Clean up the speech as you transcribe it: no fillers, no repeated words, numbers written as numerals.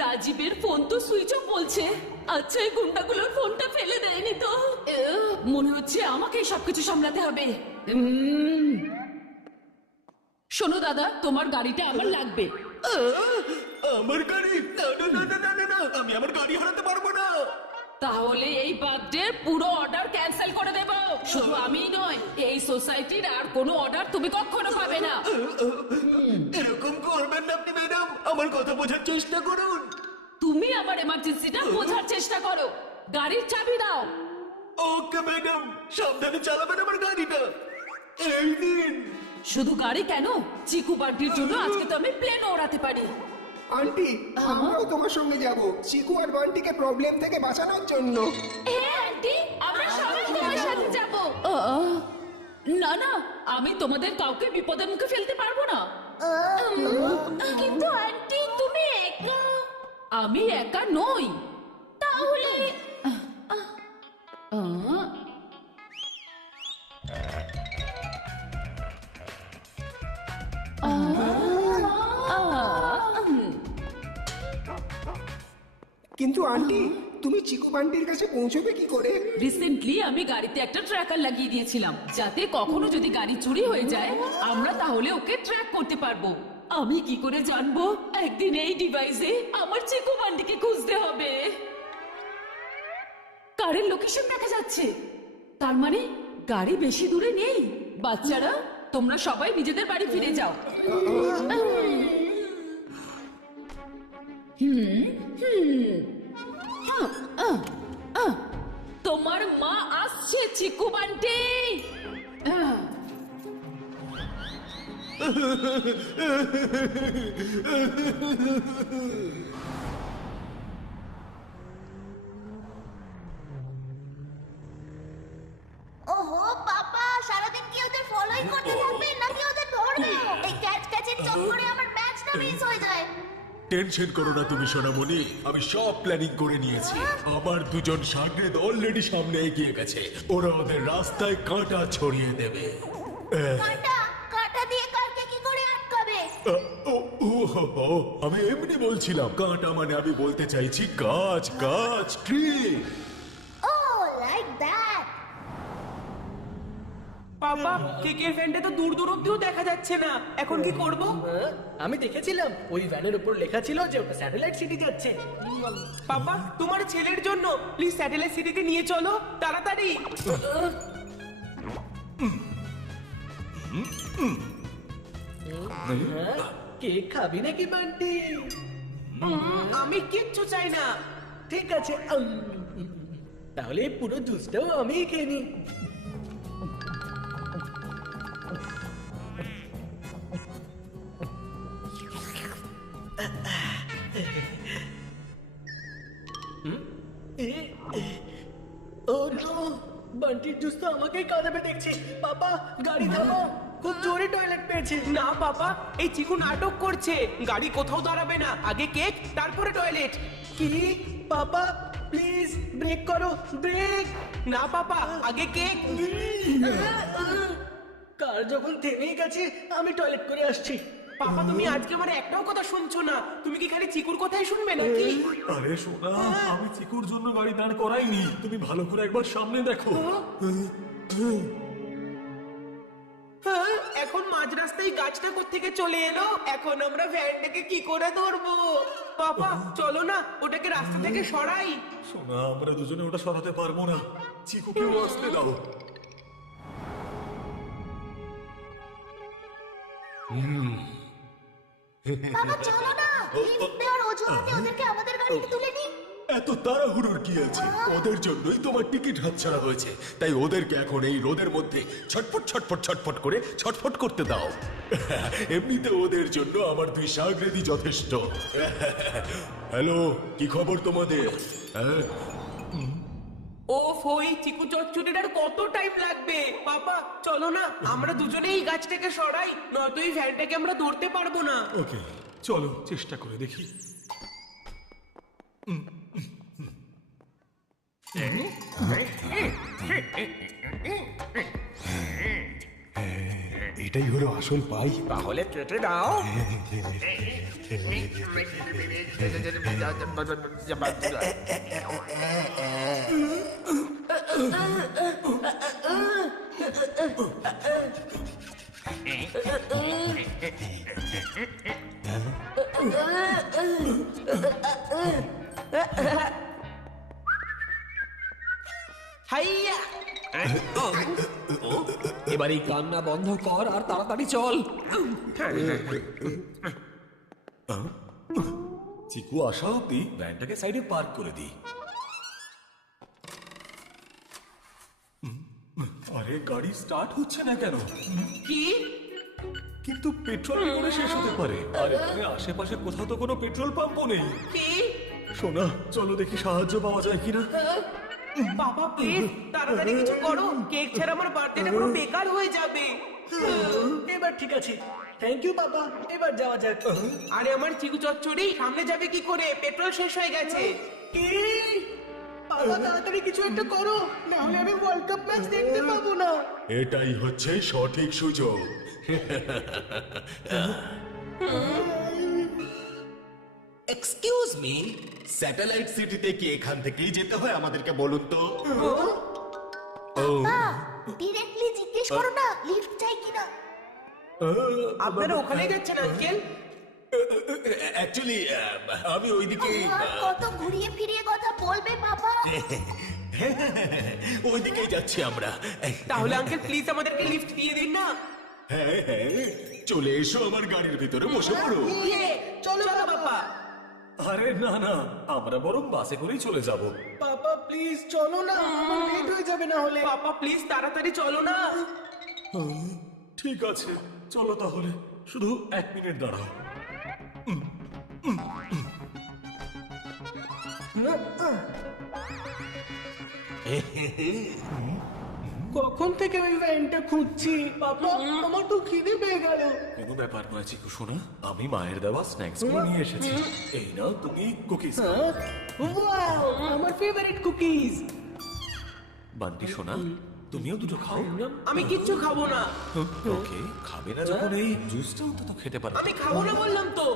রাজীবের phone তো switch off বলছে। আচ্ছা, এই গুন্ডাগুলোর ফোনটা ফেলে দেয়নি তো? মনে হচ্ছে আমাকে সবকিছু সামলাতে হবে। শোনো দাদা, তোমার গাড়িটা আমার লাগবে। আমার গাড়ি? না না না না না না, আমি আমার গাড়ি হারাতে পারবো না। তাহলে এই বার্থডে পুরো অর্ডার ক্যান্সেল করে দেব। শুধু আমিই নয়, এই সোসাইটির আর কোনো অর্ডার তুমি কখনো পাবে না। এরকম করবেন না আপনি ম্যাডাম, আমার কথা বোঝার চেষ্টা করুন। তুমি আমার এমার্জেন্সিটা বোঝার চেষ্টা করো। গাড়ির চাবি দাও। ওকে ম্যাডাম, সাবধানে চালাবেন আমার গাড়িটা। এই দিন। শুধু গাড়ি কেন, চিকু বান্টির জন্য আজকে তো আমি প্লেনও ওড়াতে পারি। আন্টি, আমরাও তোমার সঙ্গে যাব চিকু আর বান্টিকে প্রবলেম থেকে বাঁচানোর জন্য। হ্যাঁ আন্টি, আমরা সবাই তোমার সাথে যাব। না না, আমি তোমাদের কাউকে বিপদের মুখে ফেলতে পারবো না। কিন্তু আন্টি, তুমি একা। আমি একা নই। তাহলে কিন্তু আন্টি, তুমি চিকু বান্টির কাছে পৌঁছবে কি করে? রিসেন্টলি আমি গাড়িতে একটা ট্র্যাকার লাগিয়ে দিয়েছিলাম, যাতে কখনো যদি গাড়ি চুরি হয়ে যায় আমরা তাহলে ওকে ট্র্যাক করতে পারবো। আমি কি করে জানবো একদিন এই ডিভাইসে আমার চিকু বান্টিকে খুঁজতে হবে? কারের লোকেশন দেখা যাচ্ছে, তার মানে গাড়ি বেশি দূরে নেই। বাচ্চারা, তোমরা সবাই নিজেদের বাড়ি ফিরে যাও। তোমার মা আসছে চিকু বান্টি। ওহো পাপা, সারাদিন কি ওদের ফলোই করতে থাকবে নাকি ওদের ধরবে? এই ক্যাচ ক্যাচের চক্করে আমার ম্যাচটা মিস হয়ে যায়। টেনশন করো না তুমি সোনামণি, আমি সব প্ল্যানিং করে নিয়েছি। আমার দুজন শাগরেদ অলরেডি সামনে এগিয়ে গেছে, ওরা ওদের রাস্তায় কাঁটা ছড়িয়ে দেবে। কাঁটা? কাঁটা দিয়ে কারকে কি করে আটকাবে? আমি এমনি বলছিলাম, কাঁটা মানে আমি বলতে চাইছি গাছ, গাছ, ট্রি। O like that. বাবা, কেকের ভ্যানটা তো দূর দূর অব্দিও দেখা যাচ্ছে না, এখন কি করব? আমি দেখেছিলাম ওই ভ্যানের উপর লেখা ছিল যে ওটা স্যাটেলাইট সিটি যাচ্ছে। বাবা, তোমার ছেলের জন্য প্লিজ স্যাটেলাইট সিটিতে নিয়ে চলো তাড়াতাড়ি। কেক খাবি নাকি বান্টি? আমি কিচ্ছু চাই না। ঠিক আছে, তাহলে পুরো জুসটাও আমি খেয়ে নি। ও নো, বান্টির জুস তো আমাকে কাঁদাবে দেখছি। বাবা, গাড়ি থামাও, খুব জোরে টয়লেট পেয়েছে। না বাবা, এই চিকু নাটক করছে। গাড়ি কোথাও দাঁড়াবে না, আগে কেক তারপরে টয়লেট। কি? বাবা প্লিজ ব্রেক করো, ব্রেক। না বাবা, আগে কেক। কার যখন থেমেই গেছে আমি টয়লেট করে আসছি। পাপা, তুমি আজকে আমার একটাও কথা শুনছো না। তুমি কি খালি চিকুর কথাই শুনবে নাকি? আরে সোনা, আমি চিকুর জন্য গাড়ি দাঁড় করাইনি, তুমি ভালো করে একবার সামনে দেখো। হ্যাঁ, এখন মাঝ রাস্তায় গাছটা কোত্থেকে চলে এলো। এখন আমরা ভ্যানটাকে কি করে ধরবো? পাপা চলো না, ওটাকে রাস্তা থেকে সরাই। সোনা, আমরা দুজনে ওটা সরাতে পারবো না, চিকুকেও আসতে দাও। বাবা চলো না, লিফট দেওয়ার অজুহাতে ওদেরকে আমাদের গাড়িতে তুলে নিই। এত তাড়াহুড়োর কি আছে? ওদের জন্যই তোমার টিকিট হাতছাড়া হয়েছে, তাই ওদেরকে এখন এই রোদের মধ্যে ছটফট ছটফট ছটফট করে ছটফট করতে দাও। এমনিতে ওদের জন্য আমার দুই শাগরেদই যথেষ্ট। হ্যালো, কি খবর তোমাদের? ওফ, ওই চিকু চচ্চড়ির আর কত টাইম লাগবে? বাবা চলো না, আমরা দুজনে এই গাছটাকে সরাই, নয়তো এই ভ্যানটাকে আমরা ধরতে পারবো না। ওকে চলো চেষ্টা করে দেখি। এটাই হলো আসল পাই। তাহলে কেটে দাও। হাইয়া! এবার এই কান্না বন্ধ কর আর তাড়াতাড়ি চল। চিকু আসা অব্দি ভ্যানটাকে সাইডে পার্ক করে দিই। আরে গাড়ি স্টার্ট হচ্ছে না কেন? কি? কিন্তু পেট্রোল কি করে শেষ হতে পারে? আর এখানে আশেপাশে কোথাও তো কোনো পেট্রোল পাম্পও নেই। কি? সোনা চলো দেখি সাহায্য পাওয়া যায় কিনা। বাবা প্লিজ তাড়াতাড়ি কিছু করো, কেক ছাড়া আমার বার্থডেটা পুরো বেকার হয়ে যাবে। এবার ঠিক আছে, থ্যাংক ইউ বাবা, এবার যাওয়া যাক। আরে আমার চিকু চচ্চড়ি সামনে যাবে কি করে? পেট্রোল শেষ হয়ে গেছে। কি? বাবা তাড়াতাড়ি কিছু একটা করো, না হলে আমি ওয়ার্ল্ড কাপ ম্যাচ দেখতে পাবো না। এটাই হচ্ছে সঠিক সুযোগ। এক্সকিউজ মি, স্যাটেলাইট সিটিতে কি এখান থেকেই যেতে হয় আমাদেরকে বলুন তো? ডিরেক্টলি জিজ্ঞেস করো না লিফট চাই কিনা। আপনারা ওখানেই যাচ্ছেন আঙ্কেল? অ্যাকচুয়ালি আমি ওইদিকে আর কত ঘুরিয়ে ফিরিয়ে কথা বলবে বাবা? ওইদিকেই যাচ্ছি আমরা। তাহলে আঙ্কেল প্লিজ আমাদেরকে লিফট দিয়ে দিন না। হ্যাঁ হ্যাঁ, চলে এসো আমার গাড়ির ভিতরে বসে পড়ো। ইয়ে, চলো না বাবা। আরে না না, আমরা বরং বাসে করেই চলে যাব। বাবা প্লিজ চলো না, আমার লেট হয়ে যাবে না হলে। বাবা প্লিজ তাড়াতাড়ি চলো না। ঠিক আছে চলো তাহলে, শুধু 1 মিনিট দাঁড়াও। কখন থেকে ওই ভ্যানটা খুঁজছি বাবা, আমার তো খিদে পেয়ে গেল। কোনো ব্যাপার নয় চিকু সোনা, আমি মায়ের দেওয়া স্ন্যাক্স গুলো নিয়ে এসেছি। এই নাও তুমি কুকিজ। ওয়াও, আমার ফেভারিট কুকিজ। বান্টি সোনা তুমিও দুটো খাও। আমি কিচ্ছু খাবো না। ওকে, খাবে না যখন এই জুসটা অন্তত খেতে পারো। আমি খাবো না বললাম তো।